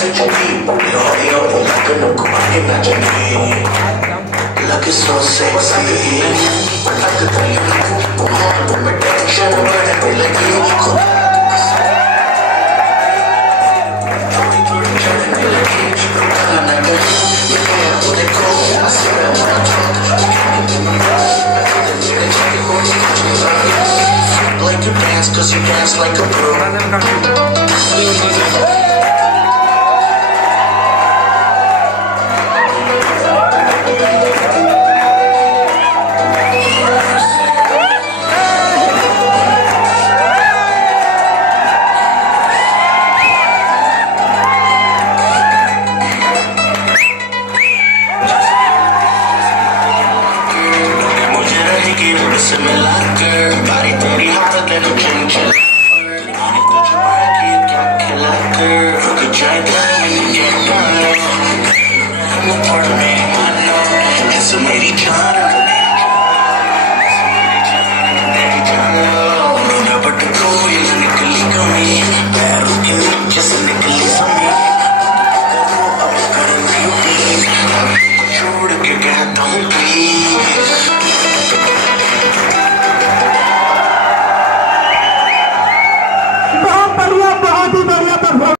such a deep. Yo, like a look, I imagine me. Like it's so sexy. I like the thing you do. Come on, protection, I'm gonna be like you.